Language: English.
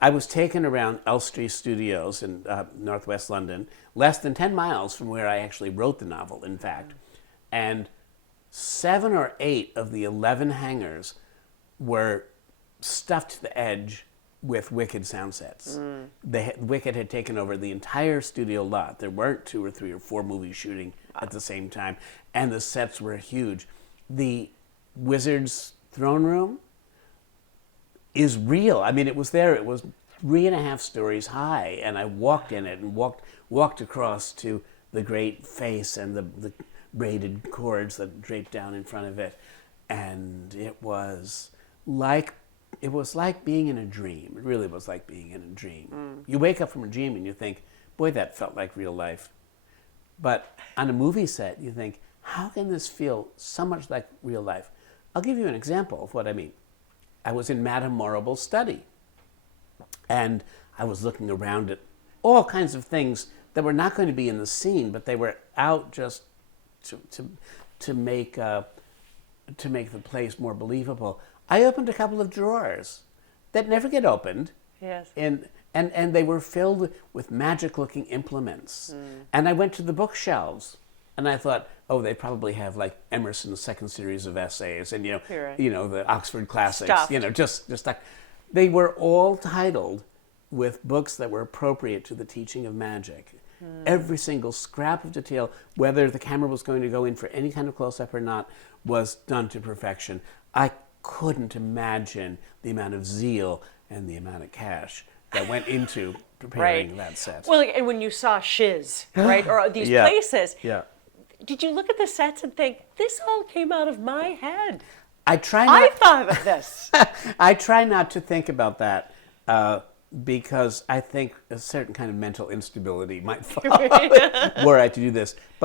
I was taken around Elstree Studios in northwest London, less than 10 miles from where I actually wrote the novel, in fact. And 7 or 8 of the 11 hangars were stuffed to the edge with Wicked sound sets. Wicked had taken over the entire studio lot. There weren't 2 or 3 or 4 movies shooting at the same time, and the sets were huge. The Wizard's throne room is real. I mean, it was there. It was 3.5 stories high, and I walked in it and walked across to the great face and the braided cords that draped down in front of it, and it was like being in a dream. It really was like being in a dream. You wake up from a dream and you think, boy, that felt like real life. But on a movie set, you think, how can this feel so much like real life? I'll give you an example of what I mean. I was in Madame Morrible's study, and I was looking around at all kinds of things that were not going to be in the scene, but they were out just to make the place more believable. I opened a couple of drawers that never get opened. Yes. And they were filled with magic-looking implements. And I went to the bookshelves, and I thought, oh, they probably have like Emerson's second series of essays, and Right. the Oxford classics, Stuffed. just like they were all titled with books that were appropriate to the teaching of magic. Every single scrap of detail, whether the camera was going to go in for any kind of close-up or not, was done to perfection. I couldn't imagine the amount of zeal and the amount of cash that went into preparing that set. Well, and when you saw Shiz, right, or these Yeah. places, Yeah. did you look at the sets and think, this all came out of my head? I try I not. thought of this. I try not to think about that because I think a certain kind of mental instability might follow were I to do this.